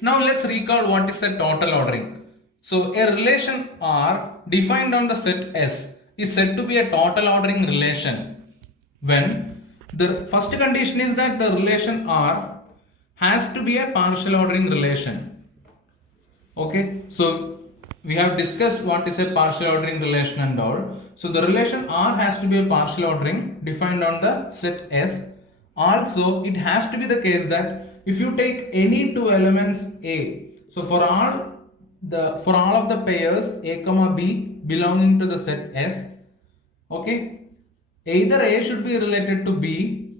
Now let's recall what is a total ordering. So a relation R defined on the set S is said to be a total ordering relation when the first condition is that the relation R has to be a partial ordering relation. Okay, so we have discussed what is a partial ordering relation and all. So the relation R has to be a partial ordering defined on the set S. Also, it has to be the case that if you take any two elements A, so for all of the pairs A comma B belonging to the set S, okay, either A should be related to B,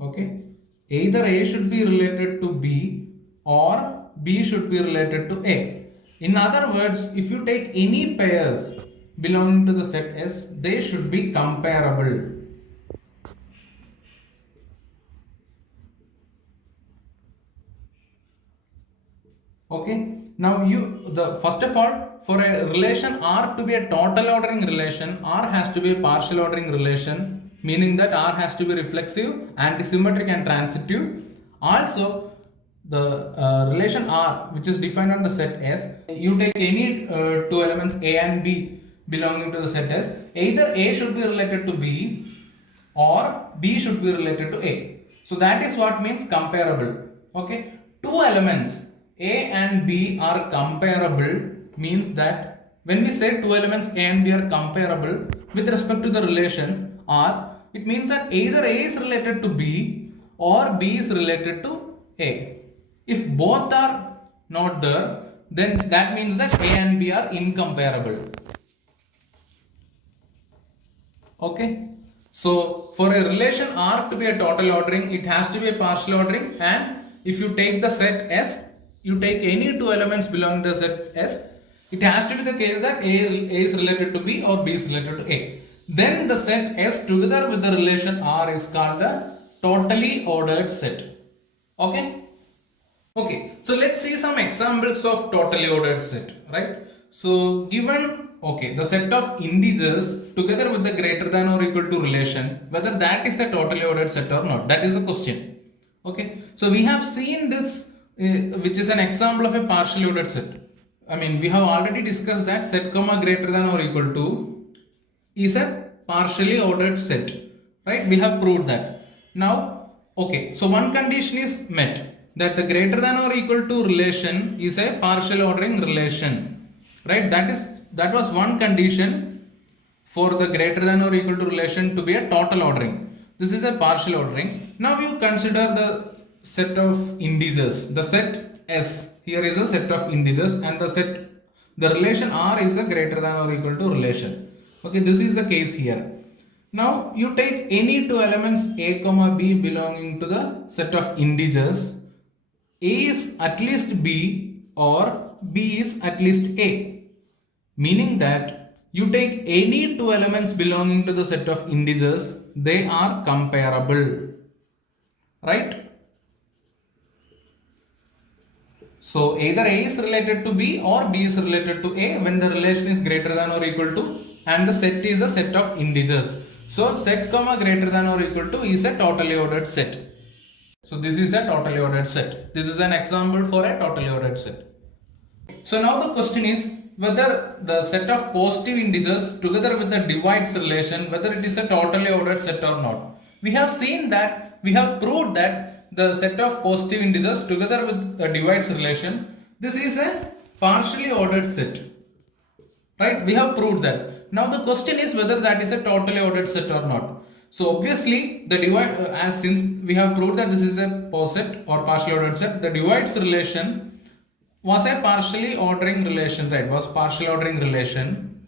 okay, either A should be related to B or B should be related to A. In other words, if you take any pairs belonging to the set S, they should be comparable. Okay, now first of all, for a relation R to be a total ordering relation, R has to be a partial ordering relation, meaning that R has to be reflexive, antisymmetric and transitive. Also, the relation R, which is defined on the set S, you take any two elements A and B belonging to the set S, either A should be related to B or B should be related to A. So that is what means comparable. Okay, two elements A and B are comparable means that when we say two elements A and B are comparable with respect to the relation R, it means that either A is related to B or B is related to A. If both are not there, then that means that A and B are incomparable. Okay. So for a relation R to be a total ordering, it has to be a partial ordering, and if you take the set S, you take any two elements belonging to the set S, it has to be the case that A is related to B or B is related to A. Then the set S together with the relation R is called the totally ordered set. Okay. Okay, so let's see some examples of totally ordered set, right? So given, okay, the set of integers together with the greater than or equal to relation, whether that is a totally ordered set or not, that is the question. Okay, so we have seen this, which is an example of a partially ordered set. I mean, we have already discussed that set comma greater than or equal to is a partially ordered set, right? We have proved that. Now, okay, so one condition is met, that the greater than or equal to relation is a partial ordering relation, right? That was one condition for the greater than or equal to relation to be a total ordering. This is a partial ordering. Now you consider the set of integers. The set S here is a set of integers, and the relation R is a greater than or equal to relation. Okay, this is the case here. Now you take any two elements A comma B belonging to the set of integers. A is at least B or B is at least A, meaning that you take any two elements belonging to the set of integers, they are comparable, right? So either A is related to B or B is related to A when the relation is greater than or equal to, and the set is a set of integers. So set comma greater than or equal to is a totally ordered set. So this is a totally ordered set. This is an example for a totally ordered set. So now the question is whether the set of positive integers together with the divides relation, whether it is a totally ordered set or not. We have seen that, we have proved that the set of positive integers together with the divides relation, this is a partially ordered set, right? We have proved that. Now the question is whether that is a totally ordered set or not. So obviously the divide, as since we have proved that this is a poset or partially ordered set, the divides relation was a partially ordering relation, right? Was partial ordering relation.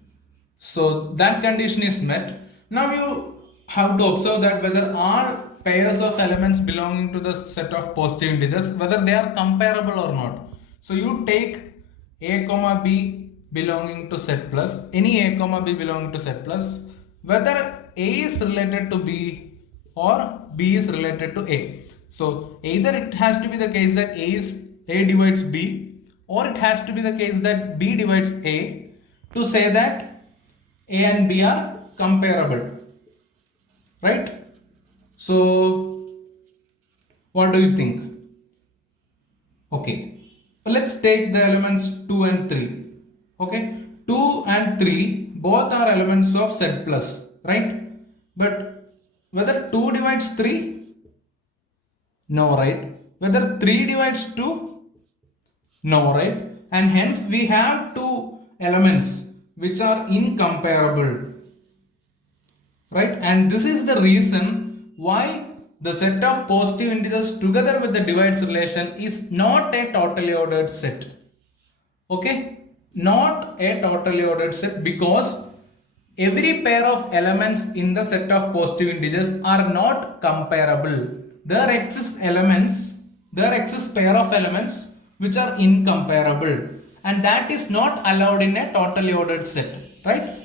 So that condition is met. Now you have to observe that whether all pairs of elements belonging to the set of positive integers, whether they are comparable or not. So you take A comma B belonging to set plus, any A comma B belonging to set plus, whether A is related to B or B is related to A. So either it has to be the case that A divides B, or it has to be the case that B divides A to say that A and B are comparable, right? So what do you think? Okay, let's take the elements 2 and 3. Okay, 2 and 3 both are elements of Z plus, right? But whether 2 divides 3? No, right? Whether 3 divides 2? No, right? And hence we have two elements which are incomparable, right? And this is the reason why the set of positive integers together with the divides relation is not a totally ordered set. Okay, not a totally ordered set, because every pair of elements in the set of positive integers are not comparable. There exists elements, there exists pair of elements which are incomparable, and that is not allowed in a totally ordered set, right?